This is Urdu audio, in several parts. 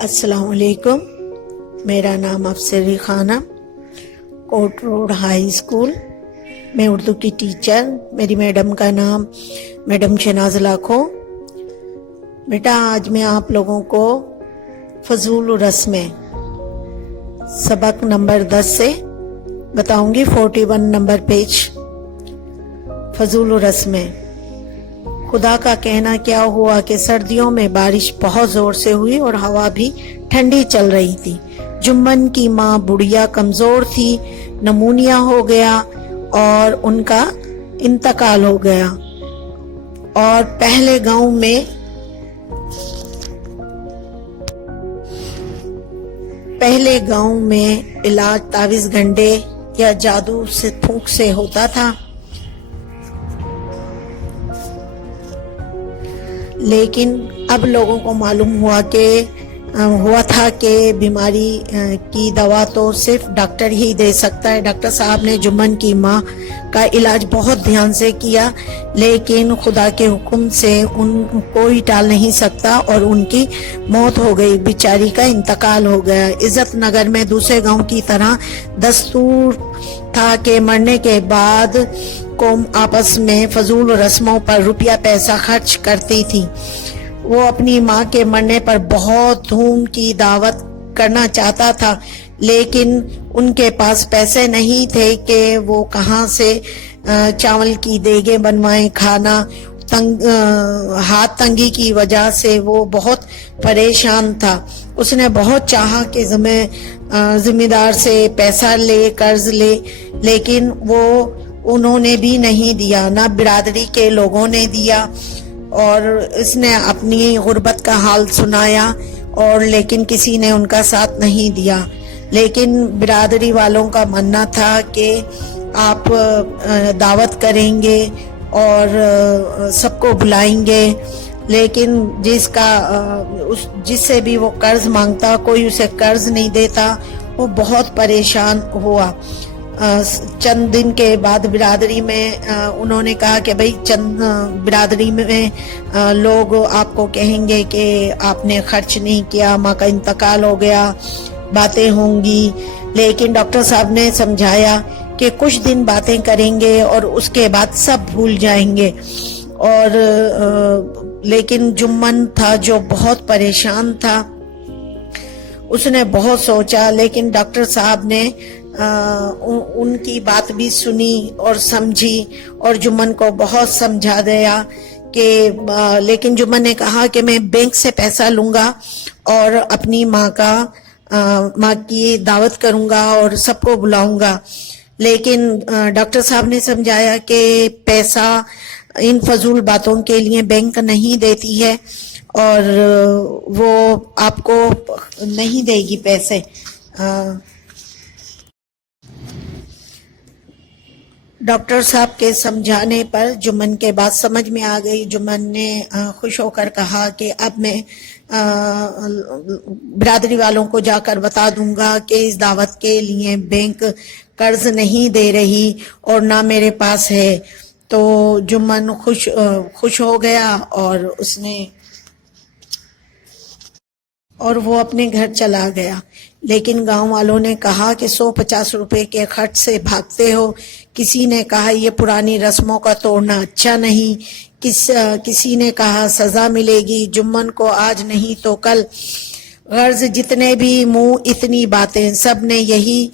السلام علیکم، میرا نام افسری خانہ، کوٹ روڈ ہائی اسکول، میں اردو کی ٹیچر۔ میری میڈم کا نام میڈم شہناز لاکھو۔ بیٹا آج میں آپ لوگوں کو فضول رسمیں سبق نمبر 10 سے بتاؤں گی، 41 نمبر پیج۔ فضول رسمیں۔ خدا کا کہنا کیا ہوا کہ سردیوں میں بارش بہت زور سے ہوئی اور ہوا بھی ٹھنڈی چل رہی تھی۔ جمن کی ماں بڑھیا کمزور تھی، نمونیا ہو گیا اور ان کا انتقال ہو گیا، اور پہلے گاؤں میں علاج تعویذ گھنٹے یا جادو سے پھونک سے ہوتا تھا، لیکن اب لوگوں کو معلوم ہوا تھا کہ بیماری کی دوا تو صرف ڈاکٹر ہی دے سکتا ہے۔ ڈاکٹر صاحب نے جمن کی ماں کا علاج بہت دھیان سے کیا، لیکن خدا کے حکم سے ان کوئی ٹال نہیں سکتا اور ان کی موت ہو گئی، بیچاری کا انتقال ہو گیا۔ عزت نگر میں دوسرے گاؤں کی طرح دستور تھا کہ مرنے کے بعد قوم آپس میں فضول رسموں پر روپیہ پیسہ خرچ کرتی تھی۔ وہ اپنی ماں کے مرنے پر بہت دھوم کی دعوت کرنا چاہتا تھا، لیکن ان کے پاس پیسے نہیں تھے کہ وہ کہاں سے چاول کی دیگیں بنوائیں۔ ہاتھ تنگی کی وجہ سے وہ بہت پریشان تھا۔ اس نے بہت چاہا کہ ذمہ دار سے پیسہ قرض لے، لیکن انہوں نے بھی نہیں دیا، نہ برادری کے لوگوں نے دیا، اور اس نے اپنی غربت کا حال سنایا، لیکن کسی نے ان کا ساتھ نہیں دیا۔ لیکن برادری والوں کا ماننا تھا کہ آپ دعوت کریں گے اور سب کو بلائیں گے، لیکن جس سے بھی وہ قرض مانگتا کوئی اسے قرض نہیں دیتا۔ وہ بہت پریشان ہوا۔ چند دن کے بعد برادری میں انہوں نے کہا کہ برادری میں لوگ آپ کو کہیں گے کہ آپ نے خرچ نہیں کیا، ماں کا انتقال ہو گیا، باتیں ہوں گی۔ لیکن ڈاکٹر صاحب نے سمجھایا کہ کچھ دن باتیں کریں گے اور اس کے بعد سب بھول جائیں گے۔ لیکن جمن تھا جو بہت پریشان تھا، اس نے بہت سوچا، لیکن ڈاکٹر صاحب نے ان کی بات بھی سنی اور سمجھی، اور جمن کو بہت سمجھا دیا لیکن جمن نے کہا کہ میں بینک سے پیسہ لوں گا اور اپنی ماں کی دعوت کروں گا اور سب کو بلاؤں گا۔ لیکن ڈاکٹر صاحب نے سمجھایا کہ پیسہ ان فضول باتوں کے لیے بینک نہیں دیتی ہے، اور وہ آپ کو نہیں دے گی پیسے۔ ڈاکٹر صاحب کے سمجھانے پر جمن کے بات سمجھ میں آ گئی۔ جمن نے خوش ہو کر کہا کہ اب میں برادری والوں کو جا کر بتا دوں گا کہ اس دعوت کے لیے بینک قرض نہیں دے رہی اور نہ میرے پاس ہے۔ تو جمن خوش ہو گیا اور وہ اپنے گھر چلا گیا۔ لیکن گاؤں والوں نے کہا کہ 150 روپے کے خرچ سے بھاگتے ہو۔ کسی نے کہا یہ پرانی رسموں کا توڑنا اچھا نہیں، کسی نے کہا سزا ملے گی۔ جمن کو آج نہیں تو کل غرض جتنے بھی منہ اتنی باتیں، سب نے یہی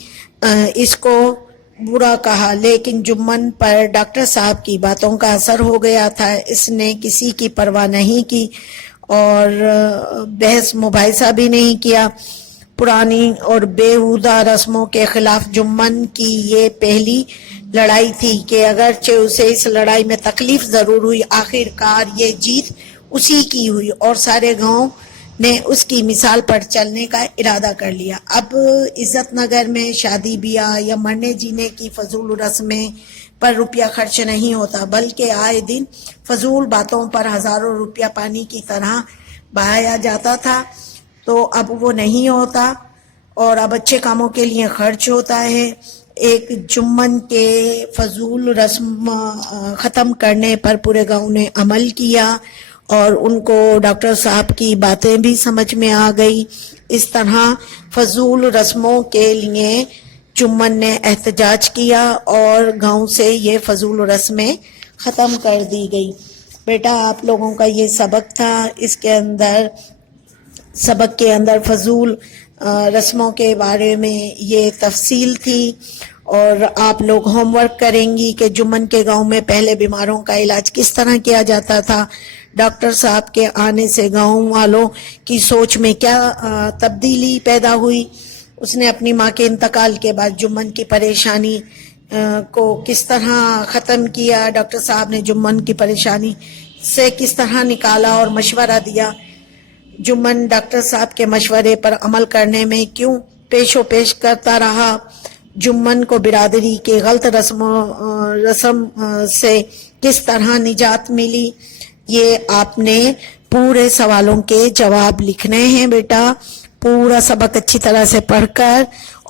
اس کو برا کہا، لیکن جمن پر ڈاکٹر صاحب کی باتوں کا اثر ہو گیا تھا۔ اس نے کسی کی پرواہ نہیں کی اور بحث مباحثہ بھی نہیں کیا۔ پرانی اور بیہودہ رسموں کے خلاف جمن کی یہ پہلی لڑائی تھی کہ اگرچہ اسے اس لڑائی میں تکلیف ضرور ہوئی، آخر کار یہ جیت اسی کی ہوئی اور سارے گاؤں نے اس کی مثال پر چلنے کا ارادہ کر لیا۔ اب عزت نگر میں شادی بیاہ یا مرنے جینے کی فضول رسمیں پر روپیہ خرچ نہیں ہوتا، بلکہ آئے دن فضول باتوں پر ہزاروں روپیہ پانی کی طرح بہایا جاتا تھا۔ تو اب وہ نہیں ہوتا اور اب اچھے کاموں کے لیے خرچ ہوتا ہے۔ ایک جمن کے فضول رسم ختم کرنے پر پورے گاؤں نے عمل کیا اور ان کو ڈاکٹر صاحب کی باتیں بھی سمجھ میں آ گئی. اس طرح فضول رسموں کے لیے چمن نے احتجاج کیا اور گاؤں سے یہ فضول رسمیں ختم کر دی گئی. بیٹا آپ لوگوں کا یہ سبق تھا. اس کے اندر سبق کے اندر فضول رسموں کے بارے میں یہ تفصیل تھی. اور آپ لوگ ہوم ورک کریں گی کہ جمن کے گاؤں میں پہلے بیماروں کا علاج کس طرح کیا جاتا تھا. ڈاکٹر صاحب کے آنے سے گاؤں والوں کی سوچ میں کیا تبدیلی پیدا ہوئی. اس نے اپنی ماں کے انتقال کے بعد جمن کی پریشانی کو کس طرح ختم کیا. ڈاکٹر صاحب نے جمن کی پریشانی سے کس طرح نکالا اور مشورہ دیا. جمن ڈاکٹر صاحب کے مشورے پر عمل کرنے میں کیوں پیش و پیش کرتا رہا. جمن کو برادری کے غلط رسم سے کس طرح نجات ملی. یہ آپ نے پورے سوالوں کے جواب لکھنے ہیں بیٹا. پورا سبق اچھی طرح سے پڑھ کر،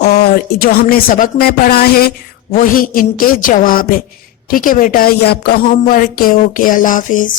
اور جو ہم نے سبق میں پڑھا ہے وہی ان کے جواب ہے. ٹھیک ہے بیٹا، یہ آپ کا ہوم ورک ہے. اوکے، اللہ حافظ.